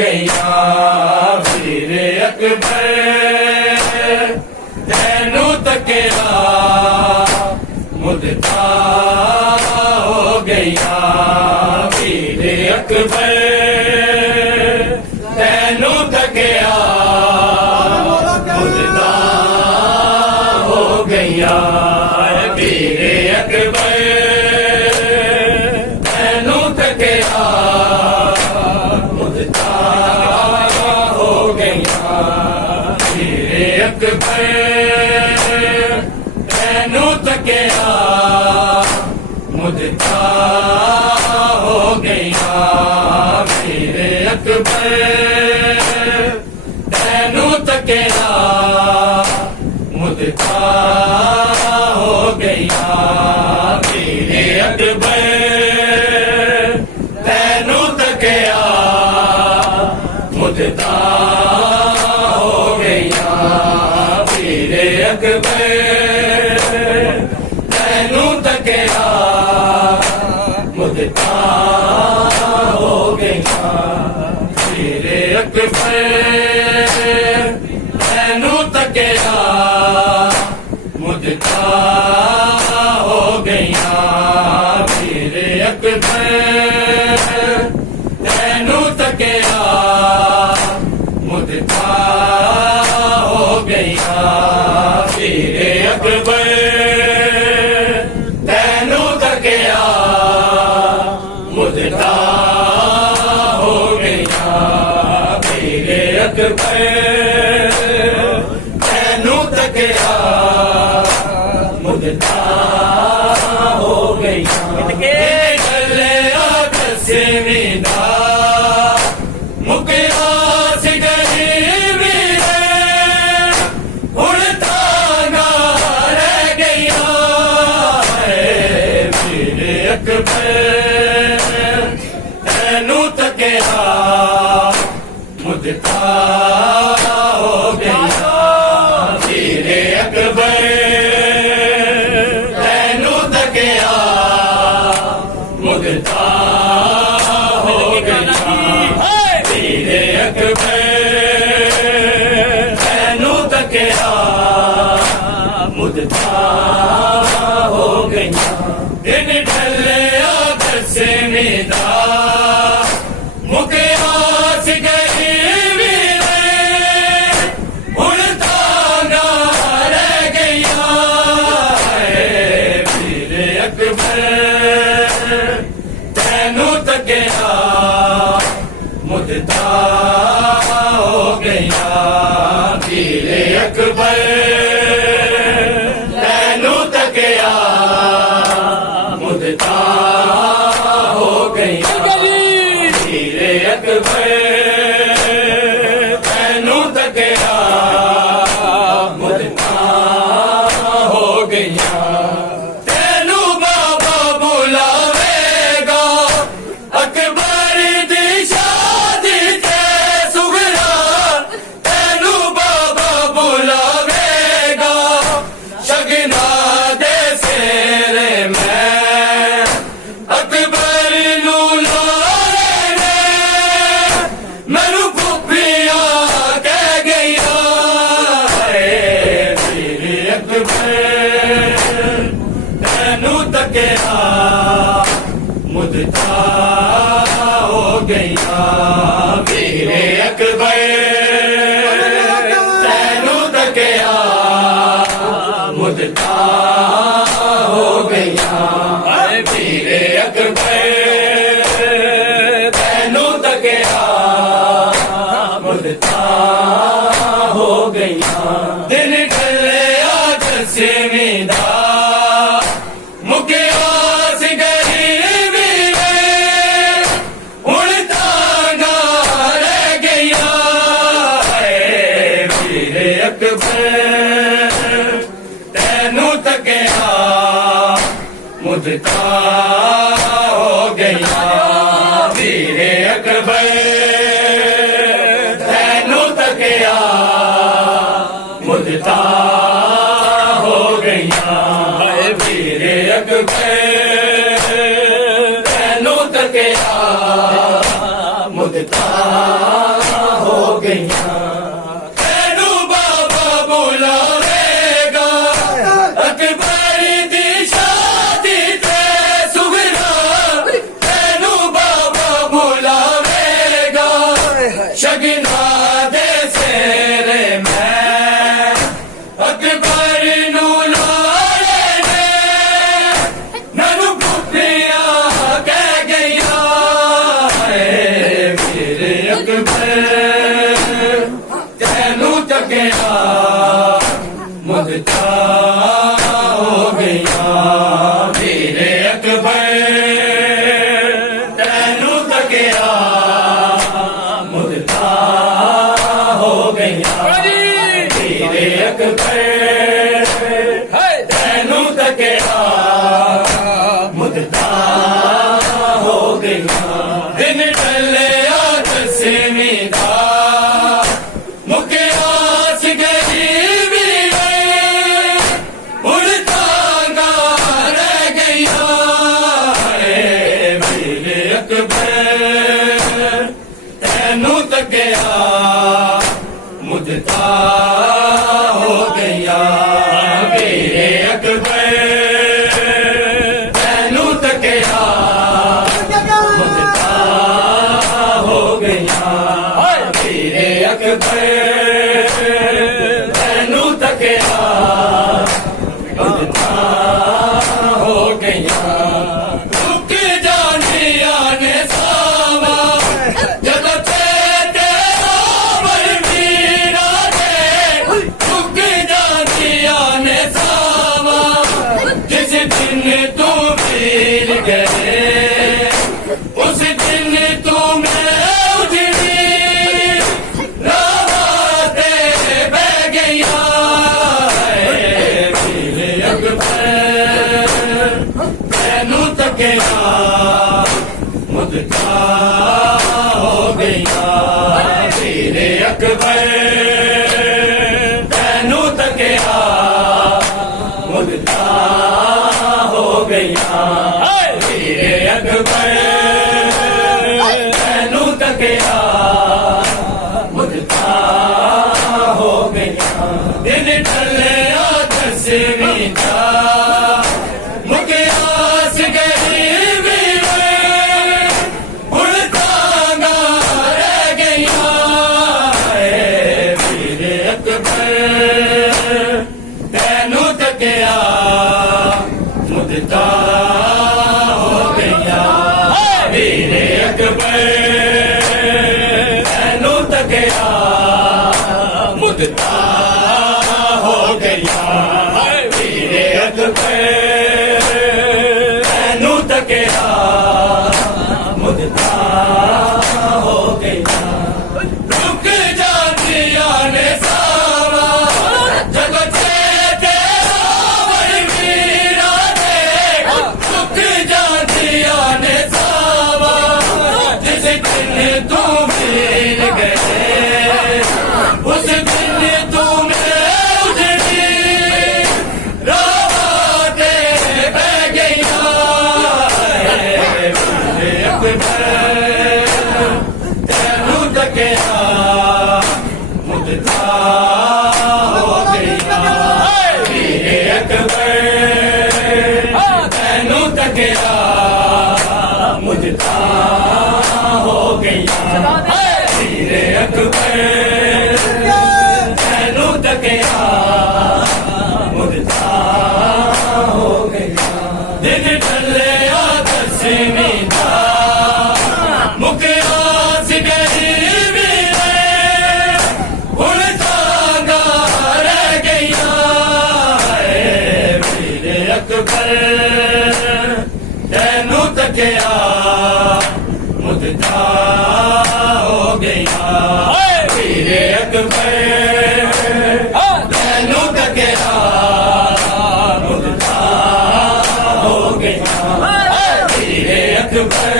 गईया वीर अकबर तैनू तकिया मुदता हो गईया वीर अकबर तैनू तकिया मुदता हो गईया वीर अकबर तैनू तकिया मुदता हो गईया वीर अकबर तैनू तकिया मुदता हो गईया वीर अकबर तैनू तकिया मुदता हो गईया वीर अकबर तैनू तकिया मुदता हो गईया वीर अकबर तैनू तकिया मुदता हो गईया वीर अकबर तैनू तकिया मुदता हो गईया वीर अकबर तैनू तकिया मुदता हो गईया वीर अकबर तैनू तकिया मुदता हो गईया वीर अकबर तैनू तकिया मुदता हो गईया गले दसे विदा मुकया सिगरी वीरे हुण तांगा रह गईया वीर अकबर तैनू तकिया मुदता हो गईया वीर अकबर तैनू तकिया मुदता हो गईया वीर अकबर तैनू तकिया मुदता हो गईया दिन ढलिया दसे मेदा मुकया सिगरी वीरे हुण तांगा रह गईया वीर अकबर तैनू तकिया मुदता हो गईया वीर अकबर तैनू तकिया मुदता हो गईया वीर अकबर तैनू तकिया मुदता हो गईया तैनू बाबा बुलावेगा अकबर दी शादी ते सुगरा तैनू बाबा बुलावेगा शगना दे सेरे मैं अकबर नू लाने मैनू फुफिया कह गईया वीर अकबर तैनू तकिया मुदता हो गईया वीर अकबर तैनू तकिया मुदता हो गईया वीर अकबर तैनू तकिया मुदता हो गईया दिन ढलिया दसे मेदा मुकया सिगरी वीरे हुण तांगा रह गईया वीर अकबर तैनू तकिया मुदता हो गईया वीर अकबर तैनू तकिया मुदता हो गईया वीर अकबर तैनू तकिया मुदता ਸ਼ਗਨਾ ਦੇ ਸੇਰੇ ਮੈਂ ਅਕਬਰ ਨੂੰ ਲਾਏ ਨੇ ਨਨੂੰ ਭੁੱਖਿਆ ਕਹਿ ਗਈਆਂ ਏ ਵੀਰ ਅਕਬਰ ਤੈਨੂੰ ਤੱਕਿਆ ਮੁਦਤਾ ਹੋ ਗਈਆਂ ਵੀਰ ਅਕਬਰ ਤੈਨੂੰ ਤੱਕਿਆ ਮੁਦਤਾ ਹੋ ਗਈਆਂ ਵੀਰ ਅਕਬਰ ਤੈਨੂੰ ਤੱਕਿਆ ਮੁਦਤਾ ਹੋ ਗਈਆਂ ਦਿਨ ਢਲਿਆ ਦਸਵੀਂ ਦਾ ਮੁੱਕਿਆ ਸੀ ਗਰੀਬੀ ਵੇ ਹੁਣ ਤਾਂਗਾ ਰਹਿ ਗਈਆਂ ਏ ਵੀਰ ਅਕਬਰ ਤੈਨੂੰ ਤੱਕਿਆ ਮੁਦਤਾ ਹੋ ਗਈਆਂ ਵੀਰ ਅਕਬਰ ਤੈਨੂੰ ਤੱਕਿਆ ਮੁਦਤਾ ਹੋ ਗਈਆਂ ਵੀਰ ਅਕਬਰ ਤੈਨੂੰ ਤੱਕਿਆ ਮੁਦਤਾ ਹੋ ਗਈਆਂ ਰੁਕ ਜਾਂਦੀਆਂ ਨੇ ਸਾਵਾਂ ਜਦੋਂ ਤੇਰਾ ਮੀਰਾ ਦੇ ਰੁਕ ਜਾਂਦੀਆਂ ਨੇ ਸਾਵਾਂ ਜਿਸ ਦਿਨ ਤੂੰ ਮਿਲ ਗਏ ਉਸ ਦਿਨ ਤੂੰ ਮੈਂ ਉਜੜੀ ਰਾਹਾਂ ਤੇ ਬਹਿ ਗਈਆਂ ਏ ਵੀਰ ਅਕਬਰ ਤੈਨੂੰ ਤੱਕਿਆ ਮੁਦਤਾ ਹੋ ਗਈਆਂ ਵੀਰ ਅਕਬਰ ਤੈਨੂੰ ਤੱਕਿਆ ਮੁਦਤਾ ਹੋ ਗਈਆਂ ਵੀਰ ਅਕਬਰ ਤੈਨੂੰ ਤੱਕਿਆ ਮੁਦਤਾ ਹੋ ਗਈਆਂ ਦਿਨ ਢਲਿਆ ਦਸਵੀਂ ਦਾ ਮੁੱਕਿਆ ਸੀ ਗਰੀਬੀ ਵੇ ਹੁਣ ਤਾਂਗਾ ਰਹਿ ਗਈਆਂ ਏ ਵੀਰ ਅਕਬਰ ਤੈਨੂੰ ਤੱਕਿਆ ਮੁਦਤਾ ਹੋ ਗਈਆਂ ਵੀਰ ਅਕਬਰ ਤੈਨੂੰ ਤੱਕਿਆ ਮੁਦਤਾ ਹੋ ਗਈਆਂ ਵੀਰ ਅਕਬਰ ਤੈਨੂੰ ਤੱਕਿਆ ਮੁਦਤਾ ਹੋ ਗਈਆਂ ਰੁਕ ਜਾਂਦੀਆਂ ਨੇ ਸਾਵਾਂ ਜਦੋਂ ਤੇਰਾ ਮੀਰਾ ਦੇ ਰੁਕ ਜਾਂਦੀਆਂ ਨੇ ਸਾਵਾਂ ਜਿਸ ਦਿਨ ਤੂੰ ਮਿਲ ਗਏ ਉਸ ਦਿਨ ਤੂੰ ਮੈਂ ਉਜੜੀ ਰਾਹਾਂ ਤੇ ਬਹਿ ਗਈਆਂ ਏ ਵੀਰ ਅਕਬਰ ਤੈਨੂੰ ਤੱਕਿਆ ਮੁਦਤਾ ਹੋ ਗਈਆਂ ਵੀਰ ਅਕਬਰ ਤੈਨੂੰ ਤੱਕਿਆ ਮੁਦਤਾ ਹੋ ਗਈਆਂ ਵੀਰ ਅਕਬਰ ਤੈਨੂੰ ਤੱਕਿਆ ਮੁਦਤਾ ਹੋ ਗਈਆਂ ਦਿਨ ਢਲਿਆ ਦਸਵੀਂ ਦਾ ਮੁੱਕਿਆ ਸੀ ਗਰੀਬੀ ਵੇ ਹੁਣ ਤਾਂਗਾ ਰਹਿ ਗਈਆਂ ਏ ਵੀਰ ਅਕਬਰ ਤੈਨੂੰ ਤੱਕਿਆ ਮੁਦਤਾ ਹੋ ਗਈਆਂ ਵੀਰ ਅਕਬਰ ਤੈਨੂੰ ਤੱਕਿਆ ਮੁਦਤਾ ਹੋ ਗਈਆਂ ਵੀਰ ਅਕਬਰ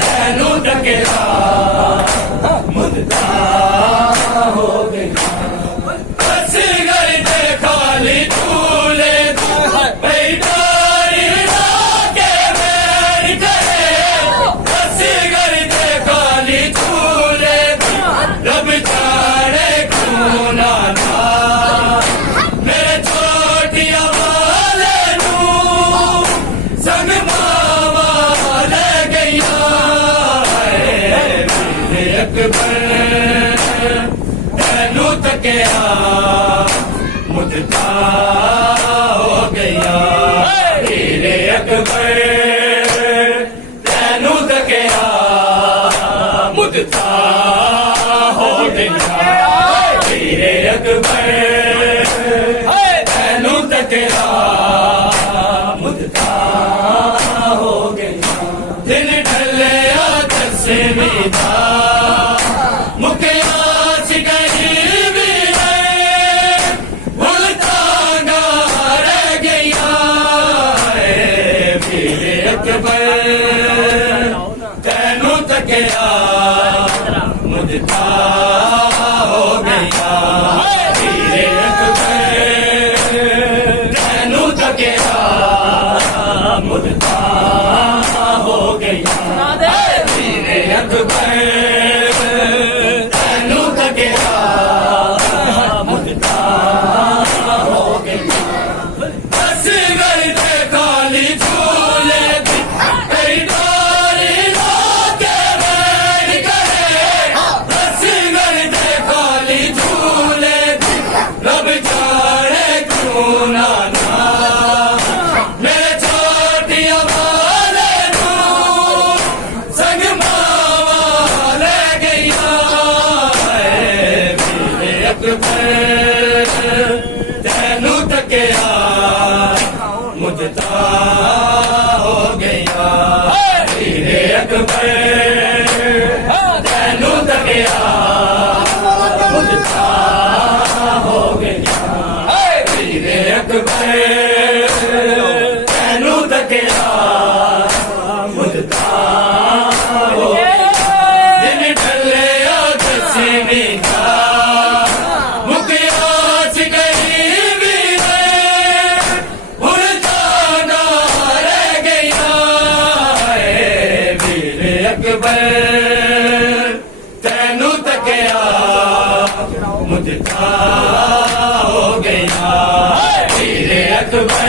ਤੈਨੂੰ ਤੱਕਿਆ ਮੁਦਤਾ ਹੋ ਗਈਆਂ ਅਸਗਰ ਦੇ ਖਾਲੀ ਝੂਲੇ ਬੈਠਾਰੀ ਲਾ ਕੇ ਮੇਰੀ ਕਰੇ ਅਸਗਰ ਦੇ ਖਾਲੀ ਝੂਲੇ ਰੱਬ ਜਾਣੇ ਕਿਉਂ ਨਾ ਮੇਰੇ ਛੋਟੀਆਂ ਵਾਲੇ ਨੂੰ ਸੰਗ ਮਾਵਾ ਲੈ ਗਈਆਂ ਏ ਅਕਬਰ ਤੈਨੂੰ ਤੱਕਿਆ ਮੁਝਦਾ ਹੋ ਗਿਆ ਵੀਰੇ ਅਕਬਰ ਤੈਨੂੰ ਤੱਕਿਆ ਮੁਝਦਾ ਹੋ ਗਿਆ ਵੀਰੇ ਅਕਬਰ ਤੈਨੂੰ ਤੱਕਿਆ ਮੁਝਦਾ ਹੋ ਗਿਆ ਦਿਨ ਢਲਿਆ ਦਸਵੀਂ ਦਾ ਮੁਕਿਆ ਸੀ ਗਰੀਬੀ ਨੇ ਹੁਣ ਤਾਂਗਾ ਰਹਿ ਗਿਆ ਏ ਵੀਰੇ ਅਕਬਰ ਤੈਨੂੰ ਤੱਕਿਆ ਮੁਝਦਾ ਹੋ ਗਿਆ ਵੀਰੇ ਅਕਬਰ ਤੈਨੂੰ ਤੱਕਿਆ ਮੁਝਦਾ ਹੋ ਗਿਆ ਵੀਰੇ ਅਕਬਰ ਤੈਨੂੰ ਤੱਕਿਆ ਮੁਝਦਾ ਹੋ ਗਿਆ ਅਸਗਰ ਦੇ ਖਾਲੀ ਝੂਲੇ ਤੇਰੀ ਡੋਰੀ ਲਾ ਕੇ ਬੈਠ ਗਏ ਅਸਗਰ ਦੇ ਖਾਲੀ ਝੂਲੇ ਰੱਬ ਜਾਣੇ ਕਿਉਂ ਨਾ ਮੇਰੇ ਛੋਟੀਆਂ ਵਾਲੇ ਨੂੰ ਸੰਗ ਮਾਵਾ ਲੈ ਗਈਆਂ ਏ ਵੀਰੇ ਅਕਬਰ ਤੈਨੂੰ ਤੱਕਿਆ ਮੁਝਦਾ ਹੋ ਗਿਆ ਵੀਰੇ ਅਕਬਰ ਤੈਨੂੰ ਤੱਕਿਆ ਮੁਝਦਾ ਹੋ ਗਿਆ ਵੀਰੇ ਅਕਬਰ ਤੈਨੂੰ ਤੱਕਿਆ ਮੁਝਦਾ ਹੋ ਗਿਆ ਦਿਨ ਢਲਿਆ ਦਸਵੀਂ ਦਾ ਮੁਕਿਆ ਸੀ ਗਰੀਬੀ ਨੇ ਹੁਣ ਤਾਂਗਾ ਰਹਿ ਗਿਆ ਏ ਵੀਰੇ ਅਕਬਰ ਤੈਨੂੰ ਤੱਕਿਆ ਮੁਝਦਾ ਹੋ ਗਿਆ ਵੀਰੇ ਅਕਬਰ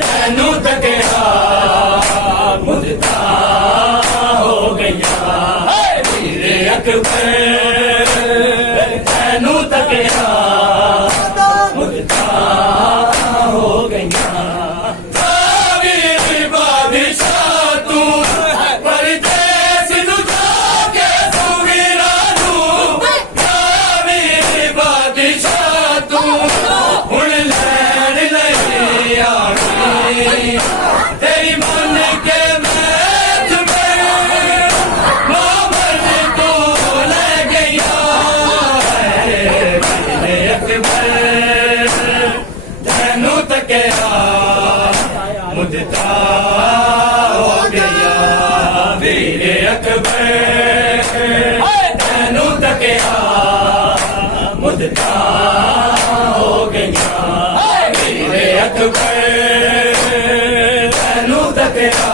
ਤੈਨੂੰ ਤੱਕਿਆ ਮੁਝਦਾ ਹੋ ਗਿਆ ਵੀਰੇ ਅਕਬਰ ਤੈਨੂੰ ਤੱਕਿਆ ਮੁਝਦਾ ਹੋ ਗਿਆ ਵੀਰ ਬਾਦਸ਼ਾਹ ਤੂੰ ਪਰਦੇਸ ਨੂੰ ਜਾ ਕੇ ਸੁਗੀਰਾ ਨੂੰ ਵੀਰ ਬਾਦਸ਼ਾਹ ਤੂੰ ਹੁਣ ਲੈਣ ਲਈ ਆਣੀ ਤੇਰੀ ਮੰਨ ਕੇ ਮੈਂ ਤੁਮੇ ਮਾਮਰ ਤੋਂ ਲੈ ਗਿਆ ਏ ਵੀਰੇ ਅਕਬਰ ਤੈਨੂੰ ਤੱਕਿਆ ਮੁਝਦਾ ਹੋ ਗਿਆ ਵੀਰੇ ਅਕਬਰ ਤੈਨੂੰ ਤੱਕਿਆ ਮੁਝਦਾ ਹੋ ਗਿਆ ਵੀਰੇ ਅਕਬਰ ਤੈਨੂੰ ਤੱਕਿਆ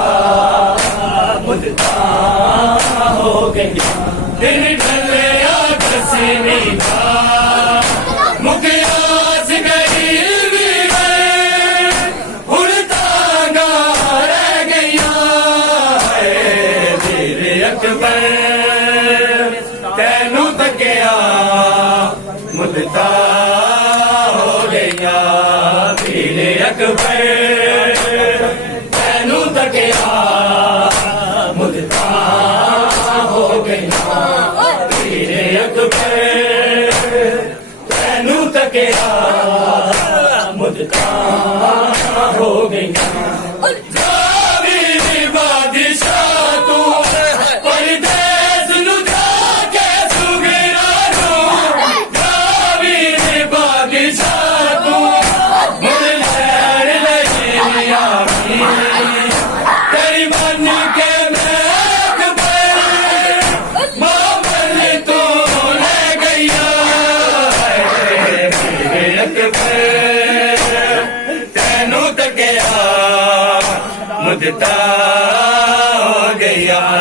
ਮੁਝਦਾ ਹੋ ਗਿਆ ਦਿਨ ਢਲਿਆ ਦਸਵੀਂ ਦਾ ਮੁਕਿਆ ਸੀ ਗਰੀਬੀ ਨੇ ਹੁਣ ਤਾਂਗਾ ਰਹਿ ਗਈਆਂ ਏ ਵੀਰੇ ਅਕਬਰ ਤੈਨੂੰ ਤੱਕਿਆ ਮੁਝਦਾ ਹੋ ਗਿਆ ਵੀਰੇ ਅਕਬਰ ਤੈਨੂੰ ਤੱਕਿਆ ਮੁਝਦਾ ਹੋ ਗਿਆ ਵੀਰੇ ਅਕਬਰ ਤੈਨੂੰ ਤੱਕਿਆ ਮੁਝਦਾ ਹੋ ਗਿਆ ਵੀਰ ਬਾਦਸ਼ਾਹ ਤੂੰ ਪਰਦੇਸ ਨੂੰ ਜਾ ਕੇ ਸੁਗੀਰਾ ਨੂੰ ਵੀਰ ਬਾਦਸ਼ਾਹ ਤੂੰ ਮੁੜ ਲੈਣ ਲਈ ਆਵੀਂ ਤੇਰੀ ਮੰਨ ਕੇ ਮੈਂ ਅਕਬਰ ਮਾਮਰ ਤੋਂ ਲੈ ਗਈਆਂ ਏ ਵੀਰੇ ਅਕਬਰ ਤੈਨੂੰ ਤੱਕਿਆ ਮੁਝਦਾ